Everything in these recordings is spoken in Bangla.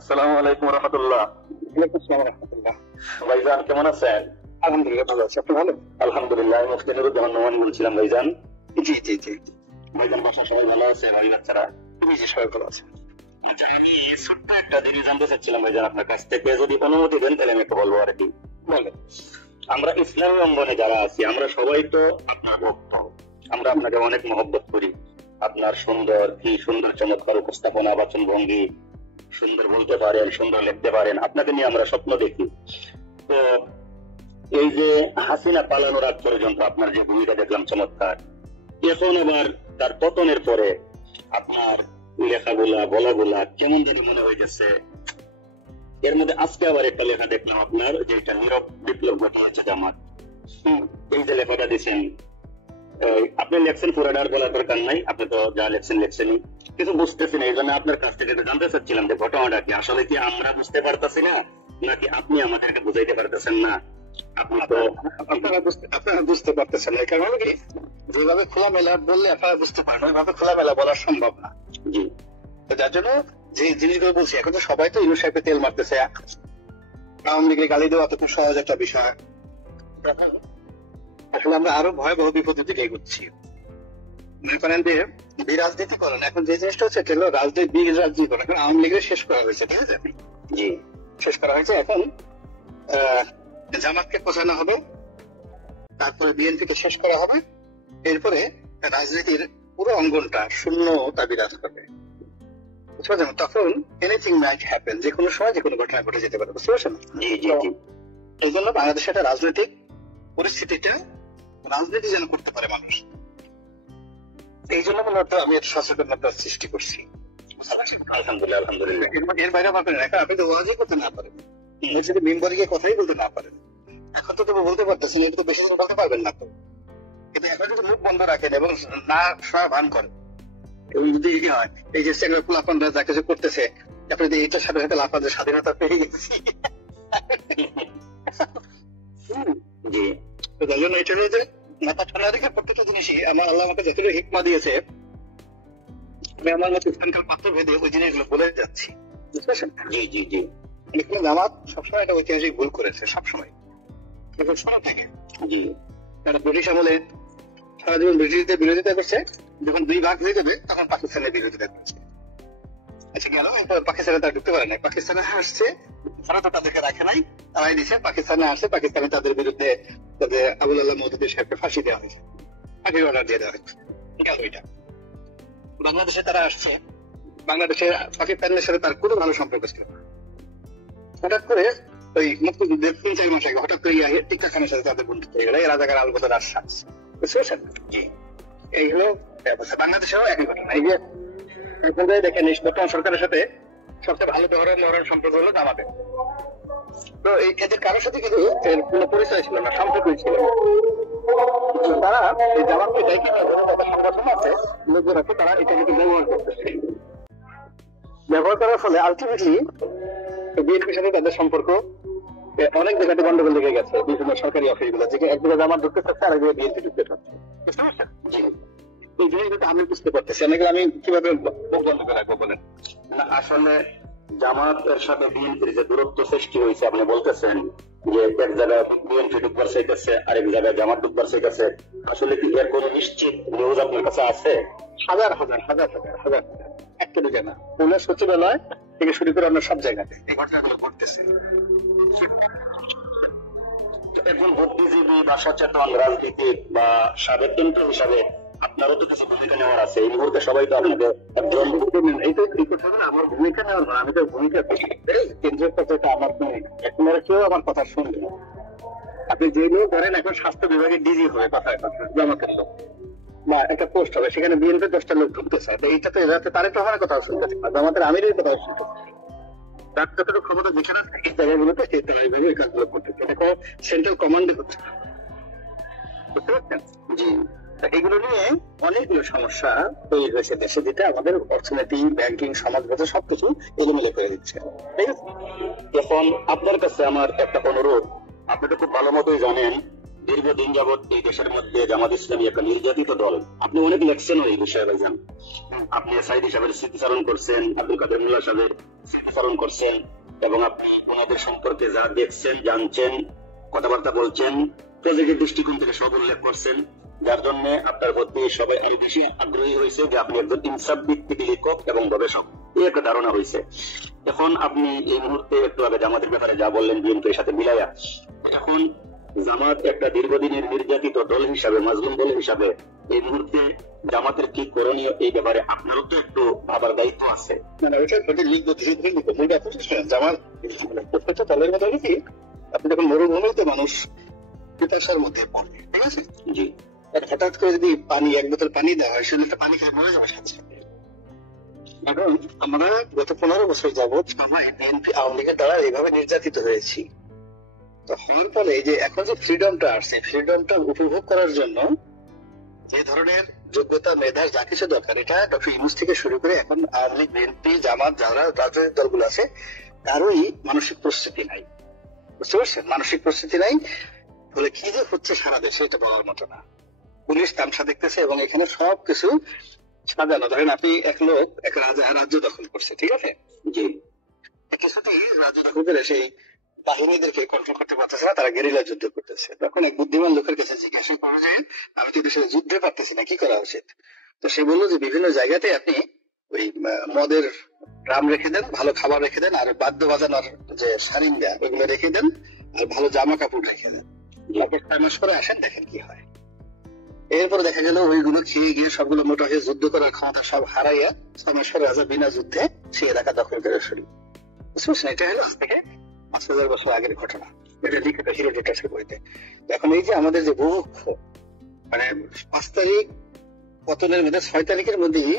আসসালামু আলাইকুম রহমতুল্লাহ। ওয়ালাইকুম আসসালাম রাহমাতুল্লাহ। ভাইজান কেমন আছেন? আলহামদুলিল্লাহ ভালো আছি, আপনি ভালো? আলহামদুলিল্লাহ। আমি মুফতি নুরুজ্জামান নোমান বলছিলাম ভাইজান। জি জি জি ভাইজান বাসায় সবাই ভালো আছে? বাড়ি বাচ্চারা? জি জি সবাই ভালো আছে। আচ্ছা, আমি ছোট্ট একটা জিনিস জানতে চাচ্ছিলাম ভাইজান আপনার কাছ থেকে, যদি অনুমতি দেন তাহলে আমি একটু বলবো আর কি। বলেন। আমরা ইসলামী অঙ্গনে যারা আছি আমরা সবাই তো আপনার ভক্ত, আমরা আপনাকে অনেক মহব্বত করি। আপনার সুন্দর চমৎকার উপস্থাপনা, বাচন ভঙ্গি, সুন্দর বলতে পারেন, সুন্দর লিখতে পারেন, আপনাকে নিয়ে আমরা স্বপ্ন দেখি। তো এই যে হাসিনা পালানোর আগ পর্যন্ত আপনার যে ভূমিকা দেখলাম চমৎকার, এখন আবার তার পতনের পরে আপনার লেখাগুলা বলাগুলা কেমন জানি মনে হয়ে গেছে। এর মধ্যে আজকে আবার একটা লেখা দেখলাম আপনার, যে এটা নীরব বিপ্লব ঘটিয়েছে জামাত। এই যে লেখাটা দিচ্ছেন, আপনি লেখছেন, পুরাটার বলার দরকার নাই, আপনি তো যা লেখছেনই, কিছু বুঝতেছি না। এই জন্য আপনার কাছ থেকে জানতে চাচ্ছিলাম যে ঘটনাটা কি, আসলে কি আমরা বুঝতে পারতেছি না, নাকি আপনি আমাদেরকে বুঝাইতে পারতেছেন না? আপনি তো আপনারা বুঝতে পারতেছেন না, কারণ কি যেভাবে খোলামেলা বললে আপনারা বুঝতে পারেন, ওইভাবে খোলামেলা বলা সম্ভব না। জি, তো যার জন্য যে জিনিসগুলো বলছি, এখন তো সবাই তো ইউনুস সাহেবকে তেল মারতেছে, আওয়ামী লীগের গালি দেওয়া তো খুব সহজ একটা বিষয়। আসলে আমরা আরো ভয়াবহ বিপদের দিকে এগোচ্ছি। মনে করেন যে বিরাজনীতি করেন, এখন যে জিনিসটা হচ্ছে সেটা হলো রাজনীতি, বিরাজনীতি করেন। এখন আওয়ামী লীগের শেষ করা হয়েছে, ঠিক আছে? জি, শেষ করা হয়েছে। এখন জামাতকে পৌঁছানো হবে, তারপরে বিএনপি কে শেষ করা হবে, এরপরে রাজনীতির পুরো অঙ্গনটা শূন্যতা বিরাজ করবে। বুঝতে পারছেন? তখন এনিথিং মাইট হ্যাপেন, যে কোনো সময় যে কোনো ঘটনা ঘটে যেতে পারে। বুঝতে পারছেন? জি, জি, জি। এই জন্য বাংলাদেশে একটা রাজনৈতিক পরিস্থিতিটা রাজনীতি যেন করতে পারে মানুষ, এই জন্য মূলত আমি একটা সচেতনতা সৃষ্টি করছি। আলহামদুলিল্লাহ, আলহামদুলিল্লাহ। এর বাইরে পারবেন না, আপনি তো ওয়াজই করতে না পারেন, যদি মেম্বারে গিয়ে কথাই বলতে না পারেন। এখন তো তবু বলতে পারতেছেন, এটা তো বেশি দিন বলতে পারবেন না তো। কিন্তু এখন যদি মুখ বন্ধ রাখেন এবং না শোনা ভান করেন, এবং যদি হয় এই যে সেগুলো আপনারা যা কিছু করতেছে, আপনি যে এটার সাথে সাথে আপনাদের স্বাধীনতা পেয়ে গেছি। জি, তো তাই জন্য এটা হলো যে মাথা ঠান্ডা রেখে প্রত্যেকটা জিনিসই আমার আল্লাহ আমাকে যতটুকু হিকমা দিয়েছে, আমি আমার মতো স্থানকাল পাত্র ভেদে ওই জিনিসগুলো বলে যাচ্ছি। বুঝতে পারছেন? জি, জি, জি। কিন্তু জামাত সবসময় একটা ঐতিহাসিক ভুল করেছে, সবসময় শোনা থাকে। জি, তারা ব্রিটিশ আমলে সারা জীবন ব্রিটিশদের বিরোধিতা করছে, যখন দুই ভাগ হয়ে যাবে তখন পাকিস্তানের বিরোধিতা করছে। আচ্ছা, গেল পাকিস্তানে তারা ঢুকতে পারে না, পাকিস্তানে আসছে, তারা তো তাদেরকে রাখে নাই, তারাই দিচ্ছে। পাকিস্তানে আসে, পাকিস্তানে তাদের বিরুদ্ধে তাদের আবুল আল্লাহ মওদুদি সাহেবকে ফাঁসি দেওয়া হয়েছে, ফাঁসির অর্ডার দিয়ে দেওয়া হয়েছে। গেল এটা। বাংলাদেশে তারা আসছে, বাংলাদেশে পাকিস্তানের সাথে তার কোনো ভালো সম্পর্ক ছিল না। হঠাৎ করে ওই মুক্তিযুদ্ধের 3-4 মাস আগে হঠাৎ করে টিক্কা খানের সাথে তাদের বন্ধুত্ব হয়ে গেল, এই রাজাকার আলবদর আশ্বাস। বুঝতে পারছেন? জি। এই হলো ব্যবস্থা। বাংলাদেশেও একই ঘটনা। এই যে এখন দেখেন বর্তমান সরকারের সাথে সবচেয়ে ভালো ব্যবহারের সম্পর্ক হলো জামাতের। তো এদের কারোর সাথে কিন্তু এর কোনো পরিচয় ছিল না, সম্পর্কই ছিল না। তারা এই জামাতকে দেখে তাদের সংগঠন আছে, লোকজন আছে, তারা এটা কিন্তু ব্যবহার করতেছে। ব্যবহার করার ফলে আলটিমেটলি বিএনপির সাথে তাদের সম্পর্ক অনেক জায়গাতে গন্ডগোল লেগে গেছে, বিভিন্ন সরকারি অফিস গুলো, যেখানে একদিকে জামাত ঢুকতে চাচ্ছে, আর একদিকে বিএনপি ঢুকতে চাচ্ছে। বুঝতে পারছেন? এই জিনিসটা আমি বুঝতে পারতেছি, আমি কিভাবে মুখ বন্ধ করে রাখবো বলেন? না, আসলে জামাতের সাথে বিএনপির যে দূরত্ব সৃষ্টি হয়েছে, আপনি বলতেছেন যে এক জায়গায় বিএনপি ঢুকবার চাইতেছে, আরেক জায়গায় জামাত ঢুকবার চাইতেছে, আসলে কি এর কোনো নিশ্চিত নিউজ আপনার কাছে আছে? হাজার হাজার হাজার হাজার হাজার একটা দিকে না, পুলিশ সচিবালয় থেকে শুরু করে অন্য সব জায়গাতে এই ঘটনাগুলো ঘটতেছে। এখন বুদ্ধিজীবী বা সচেতন রাজনীতিক বা সাবেক তন্ত্র হিসাবে আপনারও তো কিছু ভূমিকা নেওয়ার আছে। এই মুহূর্তে সবাই তো আপনাকে এই কথাগুলো আমার ভূমিকা নেওয়ার না, আমি তো ভূমিকা কেন্দ্রের কথাটা আমার এখন কেউ আমার কথা শুনবে না। আপনি যে নিয়ে ধরেন এখন স্বাস্থ্য বিভাগের ডিজি হবে, কথায় কথা জামাতের লোক, বা একটা পোস্ট হবে, সেখানে বিএনপির 10টা লোক ঢুকতে চায়, তো এইটা তো যাতে তার একটু আমার কথা শুনতেছে, জামাতের আমিরের কথা শুনতেছে। তার যতটুকু ক্ষমতা দেখে না এই জায়গাগুলোতে সেই এইভাবে এই কাজগুলো করতেছে, এটা কোনো সেন্ট্রাল কমান্ডে হচ্ছে। বুঝতে পারছেন? জি। এগুলো নিয়ে অনেকগুলো সমস্যা তৈরি হয়েছে দেশে, যেটা আমাদের অর্থনীতি, ব্যাংকিং, সমাজগত সবকিছু এলোমেলো করে দিচ্ছে। এখন আপনার কাছে আমার একটা অনুরোধ, আপনি তো খুব ভালো মতোই জানেন দীর্ঘদিন যাবৎ এই দেশের মধ্যে জামাত ইসলামী একটা নির্যাতিত দল। আপনি অনেক লেখছেন এই বিষয়ে ভাইজান। আপনি সাইদি সাহেবের স্মৃতিচারণ করছেন, আব্দুল কাদের মোল্লা সাহেবের স্মৃতিচারণ করছেন, এবং আপনি ওনাদের সম্পর্কে যা দেখছেন, জানছেন, কথাবার্তা বলছেন, পজিটিভ দৃষ্টিকোণ থেকে সব উল্লেখ করছেন, যার জন্য আপনার প্রতি সবাই আরো বেশি আগ্রহী হয়েছে যে আপনি একজন ইনসাফ ভিত্তিক লেখক এবং গবেষক, এই একটা ধারণা হয়েছে। এখন আপনি এই মুহূর্তে একটু আগে জামাতের ব্যাপারে যা বললেন বিএনপির সাথে মিলাইয়া, এখন জামাত একটা দীর্ঘদিনের নির্যাতিত দল হিসাবে, মাজলুম দল হিসাবে এই মুহূর্তে জামাতের কি করণীয় এই ব্যাপারে আপনারও তো একটু ভাবার দায়িত্ব আছে। জামাত প্রত্যেকটা দলের কথা কি, আপনি যখন মরুভূমিতে মানুষ পিপাসার মধ্যে পড়ে, ঠিক আছে, জি, হঠাৎ করে যদি পানি, এক বোতল পানি দেওয়া হয়, সেটা পানি খেয়ে মরে যাবে সাথে। এখন আমরা গত 15 বছর যাবৎ আমরা বিএনপি আওয়ামী লীগের দ্বারা এইভাবে নির্যাতিত হয়েছি। তো হওয়ার ফলে এই যে এখন যে ফ্রিডমটা আসছে, ফ্রিডমটা উপভোগ করার জন্য যে ধরনের যোগ্যতা, মেধা, যা কিছু দরকার, এটা ডক্টর ইউনূস থেকে শুরু করে এখন আওয়ামী লীগ, বিএনপি, জামাত, যারা রাজনৈতিক দলগুলো আছে, কারোই মানসিক প্রস্তুতি নাই। বুঝতে পারছেন? মানসিক প্রস্তুতি নাই বলে কি যে হচ্ছে সারা দেশে এটা বলার মতো না। পুলিশ তামসা দেখতেছে এবং এখানে সবকিছু সাজানো। ধরেন আপনি এক লোক এক রাজ্য দখল করছে, ঠিক আছে, জি, কিছুতেই রাজ্য দখল করে সেই বাহিনীদেরকে কন্ট্রোল করতে পারতেছে না, তারা গেরিলা যুদ্ধ করতেছে। তখন এক বুদ্ধিমান লোকের কাছে জিজ্ঞাসা করো যে আমি তো দেশে যুদ্ধে পারতেছি না, কি করা উচিত? তো সে বললো যে বিভিন্ন জায়গাতে আপনি ওই মদের ড্রাম রেখে দেন, ভালো খাবার রেখে দেন, আর বাদ্য বাজানোর যে সারিঙ্গা ওইগুলো রেখে দেন, আর ভালো জামা কাপড় রেখে দেন। তারপর 6 মাস পরে আসেন, দেখেন কি হয়। এরপর দেখা গেল ওইগুলো খেয়ে গিয়ে সবগুলো মোটা হয়ে যুদ্ধ করার ক্ষমতা সব হারাইয়া 6 মাস পরে রাজা বিনা যুদ্ধে সে এলাকা দখল করে শুরু। বুঝতে পারছেন? এটা হলো আজ থেকে 5,000 বছর আগের ঘটনা। এটা লিখিত হিরোডোটাসের বইতে। এখন এই যে আমাদের যে বুভুক্ষ, মানে 5 তারিখ পতনের মধ্যে 6 তারিখের মধ্যেই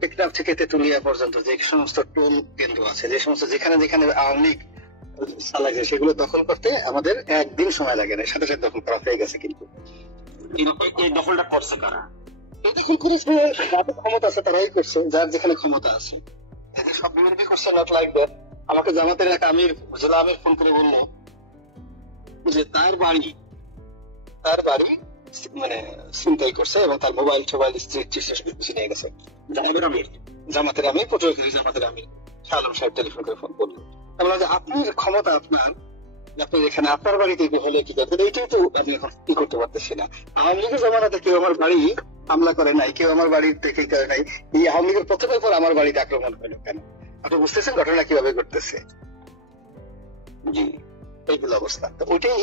টেকনাফ থেকে তেতুলিয়া পর্যন্ত যে সমস্ত টোল কেন্দ্র আছে, যে সমস্ত যেখানে যেখানে আওয়ামী লীগ লাগে, সেগুলো দখল করতে আমাদের একদিন সময় লাগে না, সাথে সাথে দখল করা হয়ে গেছে। কিন্তু এই দখলটা করছে কারা? এই দখল করেছে যাদের ক্ষমতা আছে, তারাই করছে, যার যেখানে ক্ষমতা আছে। সব বিএনপি করছে, নট লাইক দ্যাট। আমাকে জামাতের এক আমির, জেলা আমির ফোন করে বললো যে তার বাড়ি মানে ছিনতাই করছে এবং তার মোবাইল টোবাইল নিয়ে গেছে। জামাতের আমির পটুয়াখালী জামাতের আমির শাহ আলম সাহেব টেলিফোন করে ফোন করলো। আমরা যে আপনার ক্ষমতা, আপনি এখানে আপনার বাড়িতে হলে কি করতেন, এইটাই তো আপনি এখন কি করতে পারতেছি না। আওয়ামী লীগের জমানাতে কেউ আমার বাড়ি হামলা করে নাই, কেউ আমার বাড়িতে কি করে নাই। এই আওয়ামী লীগের প্রথমের পর আমার বাড়িতে আক্রমণ হলো কেন? আপনি বুঝতেছেন ঘটনা কিভাবে ঘটতেছে? জি, এইগুলো অবস্থা। তো ওইটাই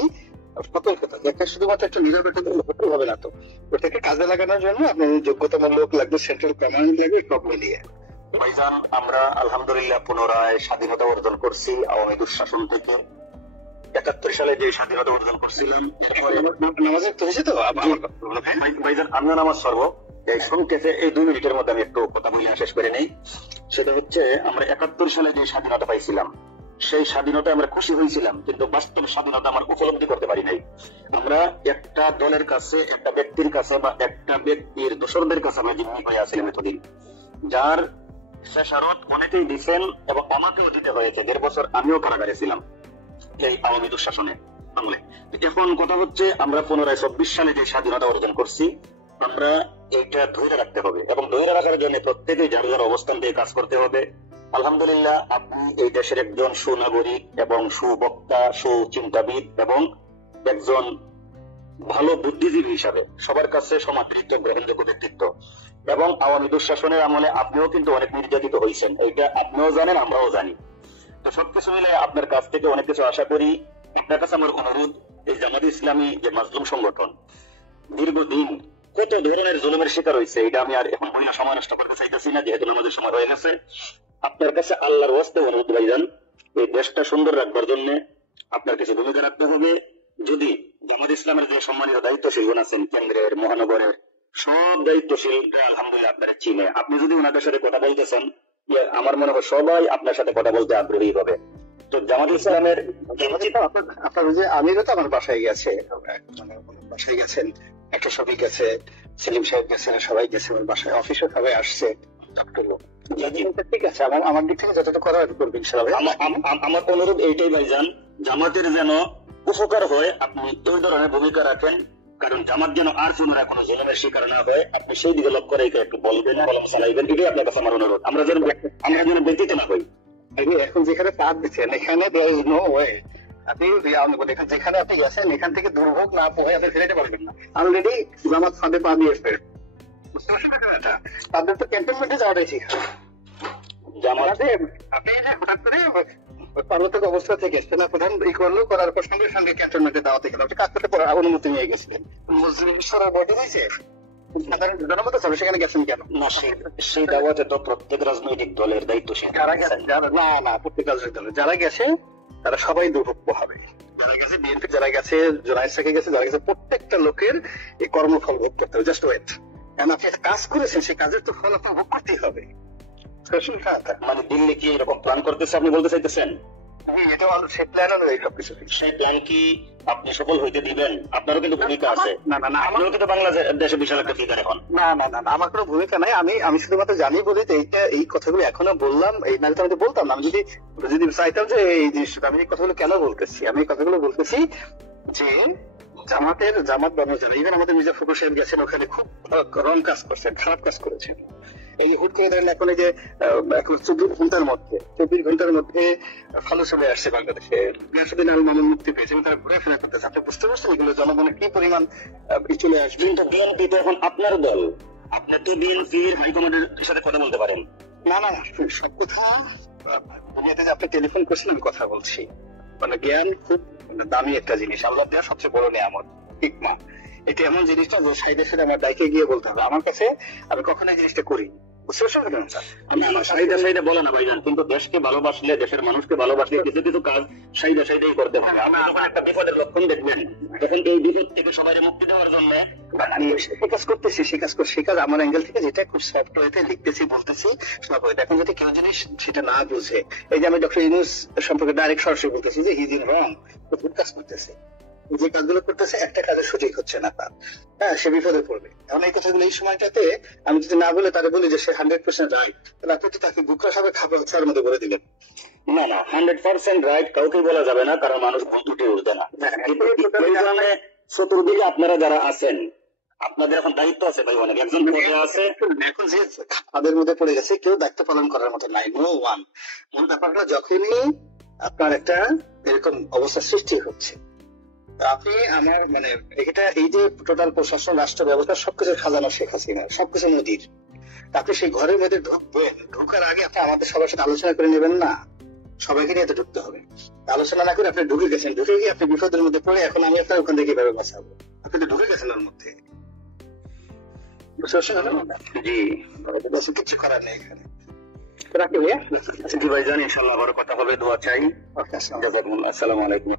সতর্কতা, একটা শুধুমাত্র একটা নীরব হতে হবে না, তো ওটাকে কাজে লাগানোর জন্য আপনার যোগ্যতম লোক লাগবে, সেন্ট্রাল কমান্ড লাগবে, সব মিলিয়ে। ভাইজান, আমরা আলহামদুলিল্লাহ পুনরায় স্বাধীনতা অর্জন করছি আওয়ামী দুঃশাসন থেকে। 71 সালে যে স্বাধীনতা অর্জন করছিলাম, নামাজের তো হয়েছে তো ভাইজান, আমরা নামাজ সর্ব এই সংক্ষেপে এই 2 মিনিটের মধ্যে আমি একটু কথা বলে শেষ করে নেই। সেটা হচ্ছে আমরা 71 সালে যে স্বাধীনতা পাইছিলাম, সেই স্বাধীনতা আমরা খুশি হয়েছিলাম, কিন্তু বাস্তব স্বাধীনতা আমরা উপলব্ধি করতে পারি নাই। আমরা একটা দলের কাছে, একটা ব্যক্তির কাছে বা একটা ব্যক্তির দোসরদের কাছে আমরা জিম্মি হয়ে আছিলাম এতদিন, যার শেষারত অনেকেই দিচ্ছেন এবং আমাকেও দিতে হয়েছে। 1.5 বছর আমিও কারাগারে ছিলাম এই আওয়ামী দুঃশাসনে আমলে। এখন কথা হচ্ছে আমরা পুনরায় 24 সালে যে স্বাধীনতা অর্জন করছি, আমরা এটা ধরে রাখতে হবে এবং ধরে রাখার জন্য প্রত্যেকেই যার যার অবস্থান থেকে কাজ করতে হবে। আলহামদুলিল্লাহ, আপনি এই দেশের একজন সুনাগরিক এবং সুবক্তা, সুচিন্তাবিদ এবং একজন ভালো বুদ্ধিজীবী হিসাবে সবার কাছে সমাদৃত গ্রহণযোগ্য ব্যক্তিত্ব। এবং আওয়ামী দুঃশাসনের আমলে আপনিও কিন্তু অনেক নির্যাতিত হয়েছেন, এইটা আপনিও জানেন, আমরাও জানি। তো সবকিছু মিলে আপনার কাছ থেকে অনেক কিছু আশা করি। আপনার কাছে আমার অনুরোধ, এই জামাত ইসলামী যে মাজলুম সংগঠন দীর্ঘদিন কত ধরনের জুলুমের শিকার হয়েছে, এটা আমি আর এখন মহিলা সময় নষ্ট করতে চাইতেছি না, যেহেতু আমাদের সময় হয়ে গেছে। আপনার কাছে আল্লাহর ওয়াস্তে অনুরোধ ভাইজান, এই দেশটা সুন্দর রাখবার জন্য আপনার কিছু ভূমিকা রাখতে হবে। যদি জামাত ইসলামের যে সম্মানিত দায়িত্বশীলগণ আছেন, কেন্দ্রের, মহানগরের সব দায়িত্বশীলরা আলহামদুলিল্লাহ আপনারা চিনে, আপনি যদি ওনাদের সাথে কথা বলতেছেন, আমার মনে হয় সবাই আপনার সাথে কথা বলতে আগ্রহী হবে। তো জামাত ইসলামের আপনার যে আমিরও তো আমার বাসায় গেছে, বাসায় গেছেন, একটা শফিক গেছে, সেলিম সাহেব গেছেন, সবাই গেছে আমার বাসায়, অফিসে সবাই আসছে। ঠিক আছে, আমার দিক থেকে যতটা করা করবে ইনশাআল্লাহ। আমার অনুরোধ এইটাই ভাইজান, জামাতের যেন উপকার হয় আপনি ওই ধরনের ভূমিকা রাখেন, কারণ জামাত যেন আর পুনরায় কোনো জুলুমের শিকার না হয়, আপনি সেই দিকে লক্ষ্য রেখে একটু বলবেন, কলম চালাইবেন, এটাই আপনার কাছে আমার অনুরোধ। আমরা যেন ব্যতীত না হই। এখন যেখানে পাপ দিচ্ছেন এখানে নো ওয়ে আপনি যেখানে আপনি গেছেন এখান থেকে দুর্ভোগ না পোহায় আপনি ফেরাতে পারবেন না। অলরেডি জামাত ফাঁদে পা দিয়েছে, বুঝতে পারছেন না? তাদের তো ক্যান্টনমেন্টে যাওয়াটাই ঠিক। জামাতে আপনি হঠাৎ করে পার্বত্য অবস্থা থেকে সেনা প্রধান এই করলো, করার পর সঙ্গে সঙ্গে ক্যান্টনমেন্টে দাওয়াতে গেল, কাজ করতে অনুমতি নিয়ে গেছিলেন। মুসলিম ঈশ্বরের বডি হয়েছে সাধারণ জনমত চলে, সেখানে গেছেন কেন? না, সেই দাওয়াতে তো প্রত্যেক রাজনৈতিক দলের দায়িত্বশীল যারা গেছেন, না প্রত্যেক রাজনৈতিক দলের যারা গেছে তারা সবাই দুর্ভোগ পোহাবে। যারা গেছে বিএনপি, যারা গেছে জোনায়েদ সাকি গেছে, যারা গেছে প্রত্যেকটা লোকের এই কর্মফল ভোগ করতে হবে। জাস্ট ওয়েট, কারণ আপনি একটা কাজ করেছেন, সেই কাজের তো ফল আপনার ভোগ করতেই হবে। মানে দিল্লি কি এরকম প্ল্যান করতেছে আপনি বলতে চাইতেছেন? এটা সেই প্ল্যান অনুযায়ী সবকিছু। সেই প্ল্যান কি আপনি সফল হইতে দিবেন? আপনারও কিন্তু ভূমিকা আছে। না না না, আমিও কিন্তু বাংলাদেশে বিশাল একটা ফিগার এখন। না না না, আমার কোনো ভূমিকা নাই। আমি শুধুমাত্র জানি বলি তো এইটা, এই কথাগুলো এখনো বললাম, এই নাহলে তো আমি বলতাম না। আমি যদি চাইতাম যে এই জিনিসটা, আমি এই কথাগুলো কেন বলতেছি, আমি এই কথাগুলো বলতেছি যে জামাত বানানো যারা, ইভেন আমাদের মির্জা ফখরুল সাহেব গেছেন ওখানে, খুব রং কাজ করছেন, খারাপ কাজ করেছেন। এই হুট করে ধরেন এখন এই যে 24 ঘন্টার মধ্যে ভালো চলে আসছে বাংলাদেশে, গিয়াসউদ্দিন আল মামুন মুক্তি পেয়েছে, তারা ঘুরে ফেরা করতেছে। আপনি বুঝতে পারছেন এগুলো জনগণের কি পরিমাণ চলে আসবে? কিন্তু বিএনপি তো এখন আপনার দল, আপনি তো বিএনপির হাইকমান্ডের সাথে কথা বলতে পারেন। না না, সব কথা দুনিয়াতে যে আপনি টেলিফোন করছেন আমি কথা বলছি, মানে জ্ঞান খুব দামি একটা জিনিস, আল্লাহ দেওয়া সবচেয়ে বড় নিয়ামত, হিকমা। এটা এমন জিনিসটা যে সাইডে সাইডে আমার ডাইকে গিয়ে বলতে হবে। আমার কাছে আমি কখনো এই জিনিসটা করি, বুঝতে পারছেন? সাইডে বলে না ভাইজান, কিন্তু দেশকে ভালোবাসলে, দেশের মানুষকে ভালোবাসলে কিছু কিছু কাজ সাইডেই করতে হবে। আপনি যখন একটা বিপদের লক্ষণ দেখবেন, তখন এই বিপদ থেকে সবাই মুক্তি দেওয়ার জন্য আমি সে কাজ করতেছি, সে কাজ আমার অ্যাঙ্গেল থেকে যেটা খুব সফট ওয়েতে লিখতেছি, বলতেছি সব হয়ে। এখন যদি কেউ জিনিস সেটা না বুঝে, এই যে আমি ডক্টর ইউনূস সম্পর্কে ডাইরেক্ট সরাসরি বলতেছি যে হি ইজ ইন রং, ভুল কাজ করতেছে, যে কাজগুলো করতেছে একটা কাজে সঠিক হচ্ছে না তার, হ্যাঁ সে বিপদে পড়বে। এখন এই কথাগুলো এই সময়টাতে আমি যদি না বলে তারা বলি যে সে 100% রাইট, তাহলে আপনি তো তাকে বুকরা সাবে খাবার ছাড়ার মধ্যে বলে দিলেন। না না, 100% রাইট কাউকে বলা যাবে না, কারণ মানুষ ভুল ত্রুটি উঠবে না। চতুর্দিকে আপনারা যারা আছেন, আপনাদের এখন দায়িত্ব আছে ভাই, অনেক একজন পদে আছে, এখন যে তাদের মধ্যে পড়ে গেছে, কেউ দায়িত্ব পালন করার মতো নাই, নো ওয়ান। মূল ব্যাপারটা যখনই আপনার একটা এরকম অবস্থা সৃষ্টি হচ্ছে, আপনি আমার মানে এটা, এই যে টোটাল প্রশাসন, রাষ্ট্র ব্যবস্থা সবকিছু খাজানা শেখ হাসিনা, সবকিছু মোদির। আপনি সেই ঘরের মধ্যে ঢুকবেন, ঢোকার আগে আপনি আমাদের সবার সাথে আলোচনা করে নেবেন না? সবাইকে নিয়ে তো ঢুকতে হবে। আলোচনা না করে আপনি ঢুকে গেছেন, ঢুকে গিয়ে আপনি বিপদের মধ্যে পড়ে এখন আমি আপনার ওখান থেকে কিভাবে বাঁচাবো? আপনি তো ঢুকে গেছেন ওর মধ্যে, জি কিছু করার নেই এখানে। রাখি ভাইয়া। জি ভাইজান, ইনশাল্লাহ আবার কথা হবে, দোয়া চাই। আসসালামু আলাইকুম।